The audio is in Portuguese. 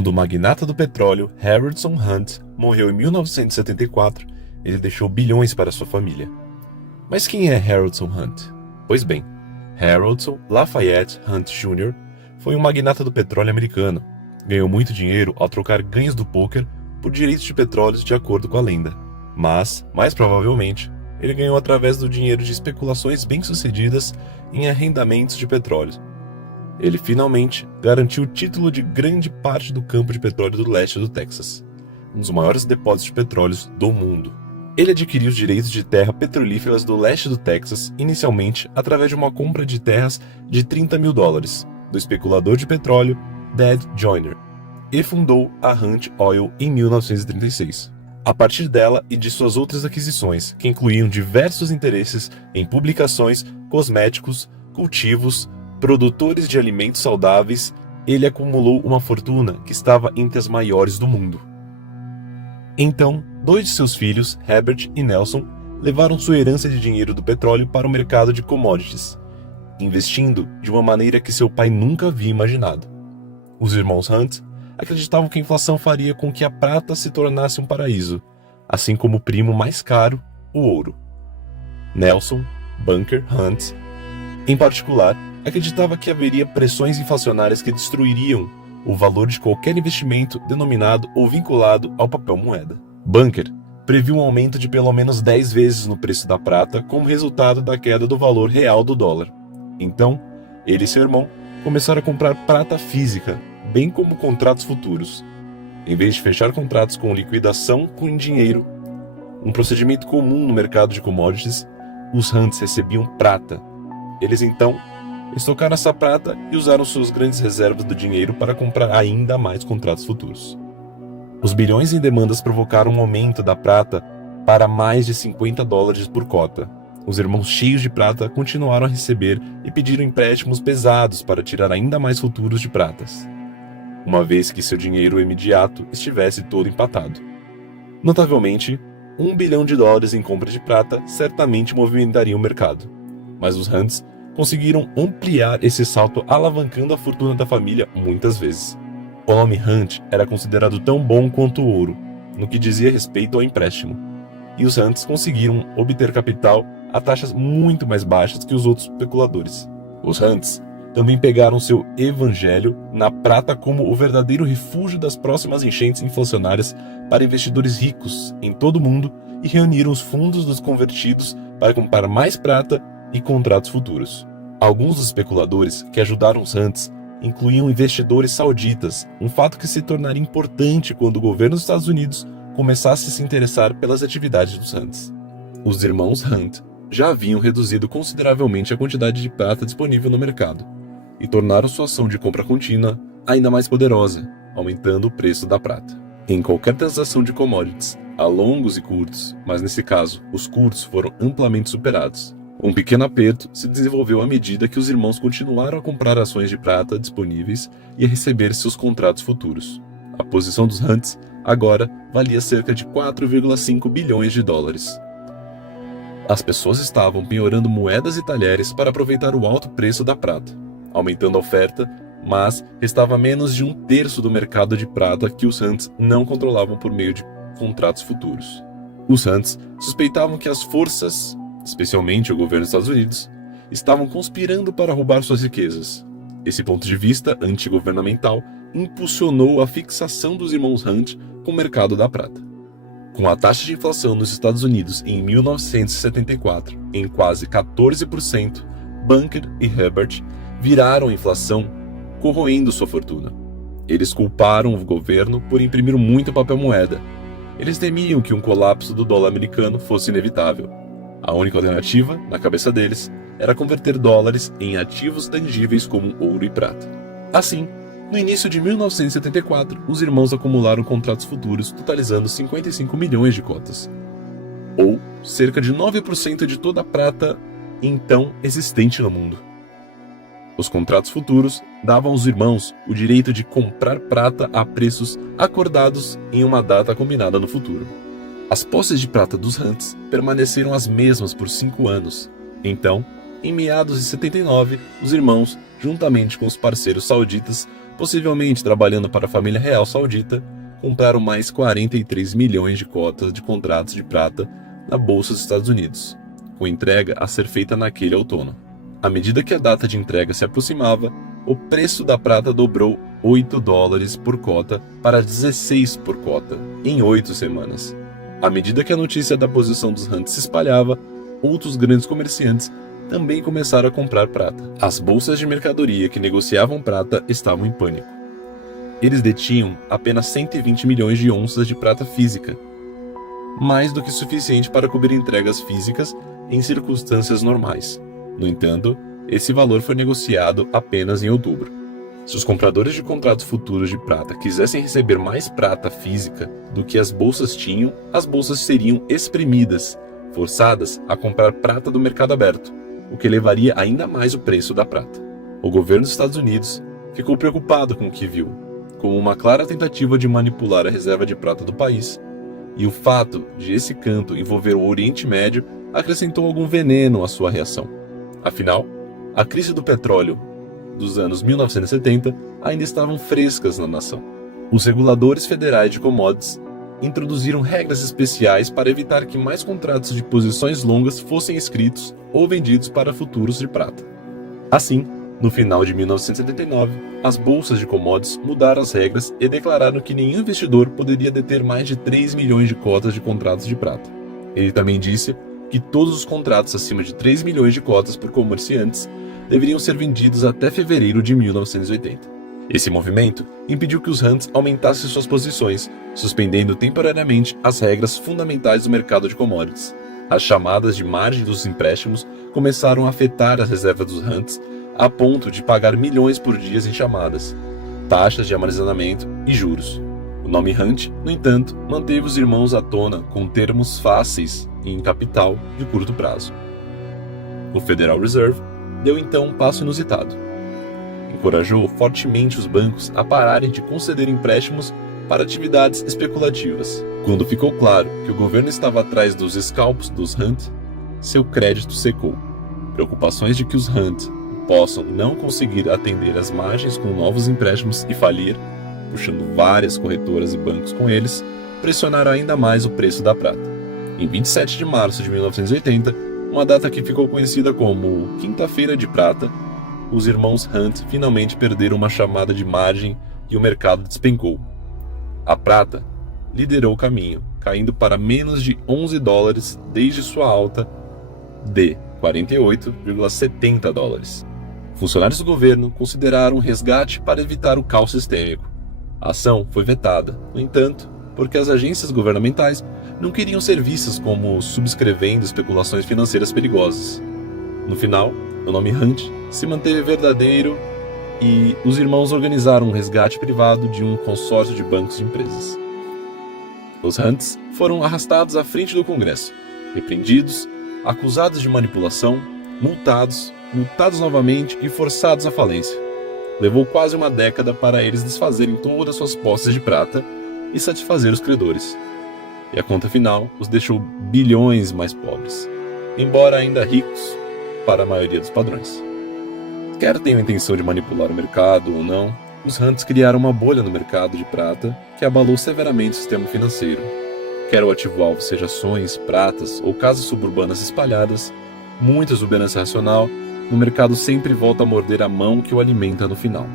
Quando o magnata do petróleo Harrison Hunt morreu em 1974, ele deixou bilhões para sua família. Mas quem é Harrison Hunt? Pois bem, Harrison Lafayette Hunt Jr. foi um magnata do petróleo americano. Ganhou muito dinheiro ao trocar ganhos do pôquer por direitos de petróleos de acordo com a lenda. Mas, mais provavelmente, ele ganhou através do dinheiro de especulações bem-sucedidas em arrendamentos de petróleo. Ele finalmente garantiu o título de grande parte do campo de petróleo do leste do Texas, um dos maiores depósitos de petróleo do mundo. Ele adquiriu os direitos de terra petrolíferas do leste do Texas, inicialmente através de uma compra de terras de $30 mil do especulador de petróleo Dad Joyner, e fundou a Hunt Oil em 1936. A partir dela e de suas outras aquisições, que incluíam diversos interesses em publicações, cosméticos, cultivos, produtores de alimentos saudáveis, ele acumulou uma fortuna que estava entre as maiores do mundo. Então, dois de seus filhos, Herbert e Nelson, levaram sua herança de dinheiro do petróleo para o mercado de commodities, investindo de uma maneira que seu pai nunca havia imaginado. Os irmãos Hunt acreditavam que a inflação faria com que a prata se tornasse um paraíso, assim como o primo mais caro, o ouro. Nelson Bunker Hunt, em particular, acreditava que haveria pressões inflacionárias que destruiriam o valor de qualquer investimento denominado ou vinculado ao papel moeda. Bunker previu um aumento de pelo menos 10 vezes no preço da prata como resultado da queda do valor real do dólar. Então, ele e seu irmão começaram a comprar prata física, bem como contratos futuros. Em vez de fechar contratos com liquidação com dinheiro, um procedimento comum no mercado de commodities, os Hunts recebiam prata. Eles então estocaram essa prata e usaram suas grandes reservas do dinheiro para comprar ainda mais contratos futuros. Os bilhões em demandas provocaram um aumento da prata para mais de $50 por cota. Os irmãos cheios de prata continuaram a receber e pediram empréstimos pesados para tirar ainda mais futuros de pratas, uma vez que seu dinheiro imediato estivesse todo empatado. Notavelmente, $1 bilhão em compra de prata certamente movimentaria o mercado, mas os Hunts conseguiram ampliar esse salto alavancando a fortuna da família muitas vezes. O nome Hunt era considerado tão bom quanto o ouro, no que dizia respeito ao empréstimo, e os Hunts conseguiram obter capital a taxas muito mais baixas que os outros especuladores. Os Hunts também pegaram seu evangelho na prata como o verdadeiro refúgio das próximas enchentes inflacionárias para investidores ricos em todo o mundo e reuniram os fundos dos convertidos para comprar mais prata e contratos futuros. Alguns dos especuladores que ajudaram os Hunts incluíam investidores sauditas, um fato que se tornaria importante quando o governo dos Estados Unidos começasse a se interessar pelas atividades dos Hunts. Os irmãos Hunt já haviam reduzido consideravelmente a quantidade de prata disponível no mercado e tornaram sua ação de compra contínua ainda mais poderosa, aumentando o preço da prata. Em qualquer transação de commodities, há longos e curtos, mas nesse caso, os curtos foram amplamente superados. Um pequeno aperto se desenvolveu à medida que os irmãos continuaram a comprar ações de prata disponíveis e a receber seus contratos futuros. A posição dos Hunts agora valia cerca de $4,5 bilhões. As pessoas estavam penhorando moedas e talheres para aproveitar o alto preço da prata, aumentando a oferta, mas restava menos de 1/3 do mercado de prata que os Hunts não controlavam por meio de contratos futuros. Os Hunts suspeitavam que as forças, especialmente o governo dos Estados Unidos, estavam conspirando para roubar suas riquezas. Esse ponto de vista antigovernamental impulsionou a fixação dos irmãos Hunt com o mercado da prata. Com a taxa de inflação nos Estados Unidos em 1974 em quase 14%, Bunker e Herbert viraram a inflação, corroendo sua fortuna. Eles culparam o governo por imprimir muito papel moeda. Eles temiam que um colapso do dólar americano fosse inevitável. A única alternativa, na cabeça deles, era converter dólares em ativos tangíveis como ouro e prata. Assim, no início de 1974, os irmãos acumularam contratos futuros totalizando 55 milhões de cotas, ou cerca de 9% de toda a prata então existente no mundo. Os contratos futuros davam aos irmãos o direito de comprar prata a preços acordados em uma data combinada no futuro. As posses de prata dos Hunts permaneceram as mesmas por 5 anos. Então, em meados de 79, os irmãos, juntamente com os parceiros sauditas, possivelmente trabalhando para a família real saudita, compraram mais 43 milhões de cotas de contratos de prata na Bolsa dos Estados Unidos, com entrega a ser feita naquele outono. À medida que a data de entrega se aproximava, o preço da prata dobrou $8 por cota para 16 por cota em 8 semanas. À medida que a notícia da posição dos Hunts se espalhava, outros grandes comerciantes também começaram a comprar prata. As bolsas de mercadoria que negociavam prata estavam em pânico. Eles detinham apenas 120 milhões de onças de prata física, mais do que suficiente para cobrir entregas físicas em circunstâncias normais. No entanto, esse valor foi negociado apenas em outubro. Se os compradores de contratos futuros de prata quisessem receber mais prata física do que as bolsas tinham, as bolsas seriam exprimidas, forçadas a comprar prata do mercado aberto, o que elevaria ainda mais o preço da prata. O governo dos Estados Unidos ficou preocupado com o que viu, como uma clara tentativa de manipular a reserva de prata do país, e o fato de esse canto envolver o Oriente Médio acrescentou algum veneno à sua reação. Afinal, a crise do petróleo dos anos 1970 ainda estavam frescas na nação. Os reguladores federais de commodities introduziram regras especiais para evitar que mais contratos de posições longas fossem escritos ou vendidos para futuros de prata. Assim, no final de 1979, as bolsas de commodities mudaram as regras e declararam que nenhum investidor poderia deter mais de 3 milhões de cotas de contratos de prata. Ele também disse que todos os contratos acima de 3 milhões de cotas por comerciantes deveriam ser vendidos até fevereiro de 1980. Esse movimento impediu que os Hunts aumentassem suas posições, suspendendo temporariamente as regras fundamentais do mercado de commodities. As chamadas de margem dos empréstimos começaram a afetar as reservas dos Hunts a ponto de pagar milhões por dia em chamadas, taxas de armazenamento e juros. O nome Hunt, no entanto, manteve os irmãos à tona com termos fáceis e em capital de curto prazo. O Federal Reserve deu então um passo inusitado. Encorajou fortemente os bancos a pararem de conceder empréstimos para atividades especulativas. Quando ficou claro que o governo estava atrás dos scalps dos Hunt, seu crédito secou. Preocupações de que os Hunt possam não conseguir atender as margens com novos empréstimos e falir, puxando várias corretoras e bancos com eles, pressionaram ainda mais o preço da prata. Em 27 de março de 1980, uma data que ficou conhecida como Quinta-feira de Prata, os irmãos Hunt finalmente perderam uma chamada de margem e o mercado despencou. A prata liderou o caminho, caindo para menos de $11 desde sua alta de 48,70 dólares. Funcionários do governo consideraram um resgate para evitar o caos sistêmico. A ação foi vetada, no entanto, porque as agências governamentais não queriam ser vistas como subscrevendo especulações financeiras perigosas. No final, o nome Hunt se manteve verdadeiro e os irmãos organizaram um resgate privado de um consórcio de bancos e empresas. Os Hunts foram arrastados à frente do Congresso, repreendidos, acusados de manipulação, multados novamente e forçados à falência. Levou quase uma década para eles desfazerem todas suas posses de prata e satisfazer os credores. E a conta final os deixou bilhões mais pobres, embora ainda ricos para a maioria dos padrões. Quer tenham a intenção de manipular o mercado ou não, os Hunts criaram uma bolha no mercado de prata que abalou severamente o sistema financeiro. Quer o ativo-alvo seja ações, pratas ou casas suburbanas espalhadas, muita exuberância racional, no mercado sempre volta a morder a mão que o alimenta no final.